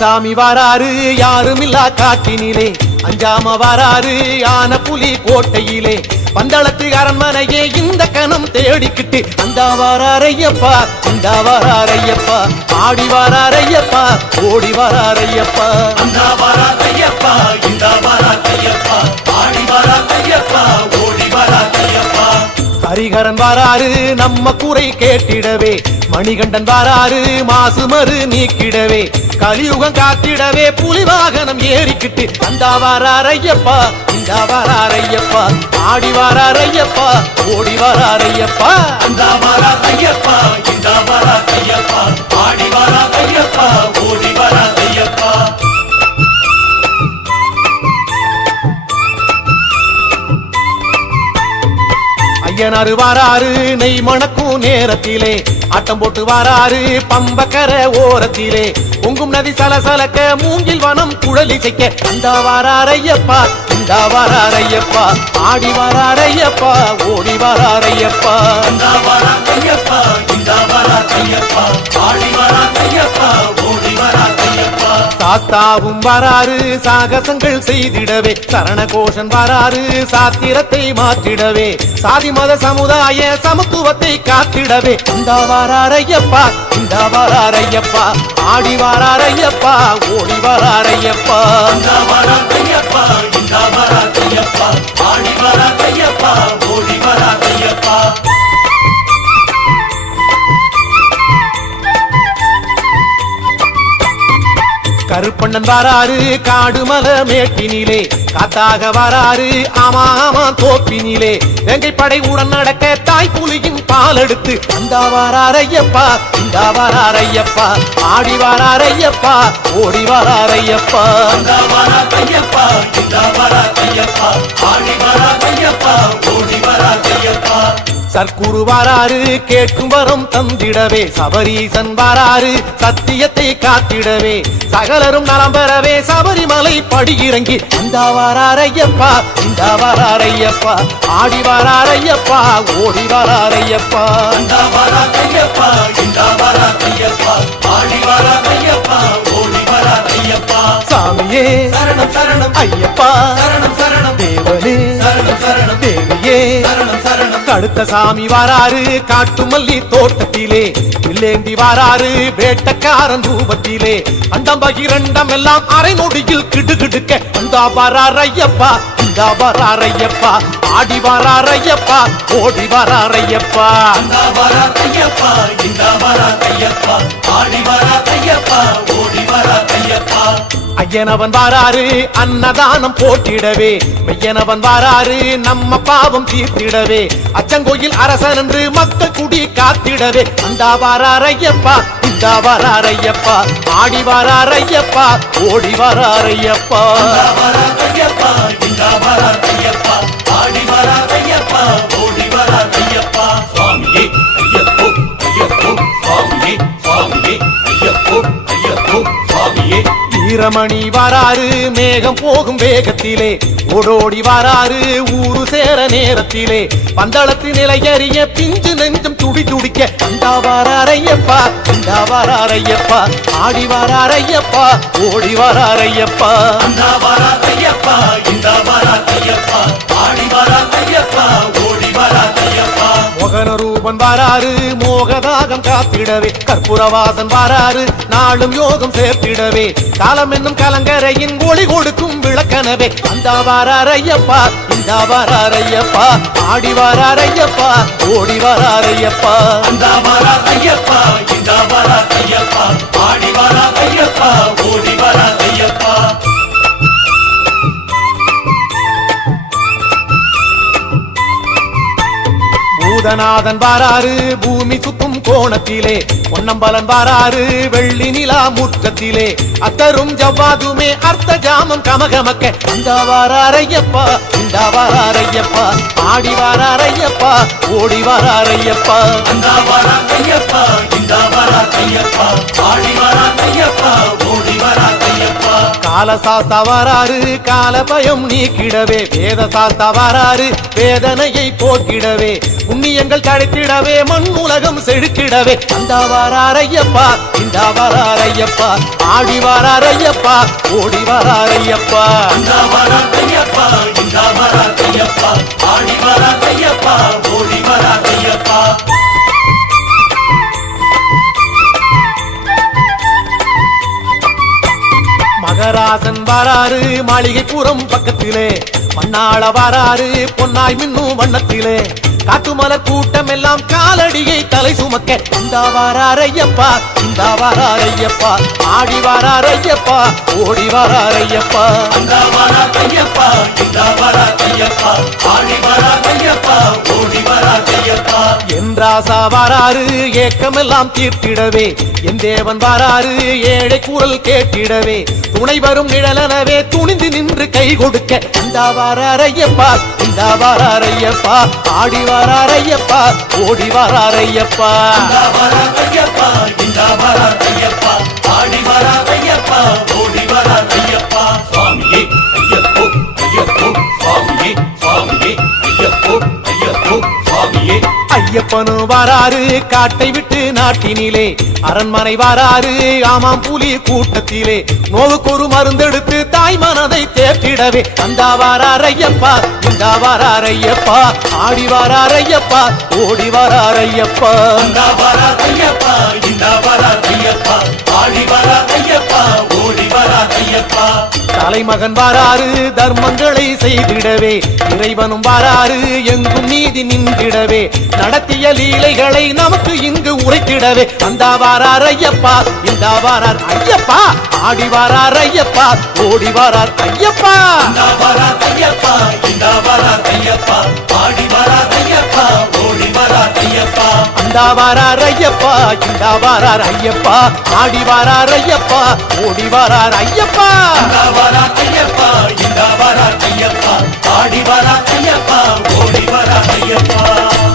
கந்தசாமி வாராரு யாருமில்லா காட்டினிலே. அஞ்சாம வாராரு யானை புலி கோட்டையிலே. பந்தளத்து அரண்மனையே இந்த கணம் தேடிக்கிட்டு அந்த வாராரையப்பா இந்த வாராரையப்பா ஆடி வாராரையப்பா ஓடி வாராரையப்பா அந்த வாராரையப்பா இந்த வாராரையப்பா ஆடி வரா ஹரிகரன் வாராரு நம்ம குறை கேட்டிடவே. மணிகண்டன் வாராரு மாசு மறு நீக்கிடவே. கலியுகம் காத்திடவே புலிவாகனம் ஏறிக்கிட்டு. அந்தா வாராரையப்பா இந்தா வாராரையப்பா ஆடி வாராரையப்பா ஓடி வாராரையப்பா அந்தா வரா இந்தா இந்த வரா ஐயனாரு வாராரு நெய் மணக்கும் நேரத்திலே. ஆட்டம் போட்டு வாராரு பம்பக்கர ஓரத்திலே. உங்கும் நதி சலசலக்க மூங்கில் வனம் குழலி செய்க்க அந்த வாராரையப்பா இந்த வாராரையப்பா ஆடி வாராரையப்பா ஓடி வாராரையப்பா அந்த வரா சாஸ்தாவும் வராறு சாகசங்கள் செய்திடவே. சரண கோஷன் வராரு சாத்திரத்தை மாற்றிடவே. சாதி மத சமுதாய சமத்துவத்தை காத்திடவே. இந்த வாராரையப்பா இந்த வாராரையப்பா ஆடி வாராரையப்பா ஓடி வாராரையப்பா அந்த வரா இந்த வரா ஆடி வரா ஓடி வரா கருப்பண்ணன் வாராரு காடுமல மேட்டினிலே. காத்தாக வாராரு ஆமா ஆமா தோப்பினிலே. வெங்கை படை உடன் நடக்க தாய் புலியின் பால் எடுத்து அந்தா வாராரையப்பா இந்தா வாராரையப்பா ஆடி வாராரையப்பா ஓடி வாராரையப்பா அந்த வரா தையப்பா இந்த ஆடி வரா ஓடி வரா சர்க்குரு வாராரு கேட்கும் வரம் தந்திடவே. சபரீசன் வாராரு சத்தியத்தை காத்திடவே. சகலரும் நலம் பெறவே சபரிமலை படி இறங்கி அந்த வாராரையப்பா இந்த வாராரையப்பா ஆடி வாராரையப்பா ஓடி வாராரையப்பா இந்த ஆடி ஓடி சாமியே சரணம் சரணம். ஐயப்பா. சரணம் சரணம். தேவனே சரணம் சரணம். தேவியே. கடுத்த சாமி வாராரு காட்டுமல்லி தோட்டத்திலே. வில்லேந்தி வாராரு வேட்டக்காரன் ரூபத்திலே. அண்டம் பகிரண்டம் எல்லாம் அரை நொடியில் கிடுகிடுக்க அந்த ஐயப்பா. இந்த வராரையப்பா ஆடி வராரையப்பா ஓடி வராரையப்பா அந்த வரா தையப்பா இந்த வரா தையப்பா ஆடி வரா தையப்பா ஓடி வரா தையப்பா ஐயனவன் வாராரு அன்னதானம் போட்டிடவே. மெய்யனவன் வாராரு நம்ம பாவம் தீர்த்திடவே. அச்சங்கோயில் அரசன் என்று மக்கள் குடி காத்திடவே. அந்த வாராரையப்பா இந்த வாராரையப்பா ஆடி வாராரையப்பா ஓடி வாராரையப்பா வீரமணி வராறு மேகம் போகும் வேகத்திலே. ஓடோடி வராறு ஊரு சேர நேரத்திலே. பந்தளத்து நிலையறிய பிஞ்சு நெஞ்சம் துடி துடிக்க அண்டா வாராரையப்பா அண்டா வாராரையப்பா ஆடி வாராரையப்பா ஓடி வாராரையப்பா அண்டா வரா வாராரு மோகதாகம் காத்திடவே. கற்பூரவாசன் வாராரு நாளும் யோகம் சேர்த்திடவே. காலம் என்னும் கலங்கரையின் ஒளி கொடுக்கும் விளக்கனவே. அந்த வாராரையப்பா இந்த வாராரையப்பா ஆடி வாராரையப்பா ஓடி வாராரையப்பா அந்த வாராரையப்பா இந்த வாராரையப்பா ஆடி வாராரையப்பா ஓடி வரா பூதநாதன் வாராறு பூமி சுத்தும் கோணத்திலே பொன்னம்பலன் வாராறு வெள்ளி நிலா முற்றத்திலே அத்தரும் ஜவ்வாதுமே அர்த்த ஜாமம் கமகமக்க இந்த வாராரையப்பா இந்த வாராரையப்பா ஆடி வாராரையப்பா ஓடி வாராரையப்பா அந்த வாராரையப்பா இந்த வாராரையப்பா ஆடி வாராரையப்பா ஓடி வாராரையப்பா கால சாஸ்தா வாராரு கால பயம் நீக்கிடவே வேத சாஸ்தா வாராரு வேதனையை போக்கிடவே புண்ணியங்கள் தடைத்திடவே மண் உலகம் செழுக்கிடவே அந்த வாராரையப்பா இந்த வாராரையப்பா ஆடி வாராரையப்பா ஓடி வாராரையப்பா இந்த வரா இந்த வரா ஆடி வரா ஓடி வரா மகராசன் வராறு மாளிகை மாளிகைப்புறம் பக்கத்திலே. மண்ணாள வராறு பொன்னாய் மின்னும் வண்ணத்திலே. காட்டுமலர் கூட்டம் எல்லாம் காலடியை தலை சுமக்க. இந்த வாராரையப்பா இந்த வாராரையப்பா. ஆடி வாராரையப்பா ஓடி ஆடி என்றாசா ஏக்கமெல்லாம் தீர்த்திடவே. என் தேவன் வாராரு ஏழை குரல் கேட்டிடவே. துணை வரும் நிழலனவே துணிந்து நின்று கை கொடுக்க. இந்த வாராரையப்பா இந்த வாராரையப்பா. ஆடி வாராரையப்பா ஓடி வாராரையப்பா. இந்த வரா ஐயப்பா இந்த வரா ஐயப்பனு வாராரு காட்டை விட்டு நாட்டினிலே. அரண்மனை வாராரு ஆமாம் புலி கூட்டத்திலே. நோவுக்கொரு மருந்தெடுத்து தாய் மனதை தேற்றிடவே. அந்த வாராரையப்பா இந்த வாராரையப்பா ஆடி வாராரையப்பா ஓடி வாராரையப்பா மகன் வாராரு தர்மங்களை செய்திடவே. இறைவனும் வாராரு எங்கும் நீதி நின்றிடவே. நடத்திய லீலைகளை நமக்கு இங்கு உரைத்திடவே. அந்த வாரார் ஐயப்பா இந்த வாரார் ஐயப்பா. ஆடி வாரார் ஐயப்பா ஓடி வாரார் ஐயப்பா. ஐயப்பா இந்த வாரார் ஐயப்பா. ஆடி வாரார் ஐயப்பா ஐயப்பா அந்த வாரார் ஐயப்பா இந்த வாரார் ஐயப்பா ஆடி வாரார் ஐயப்பா ஓடி வாரார் ஐயப்பா வரா ஐயப்பா இந்த வரா ஐயப்பா ஆடி வரா ஐயப்பா ஓடி வரா ஐயப்பா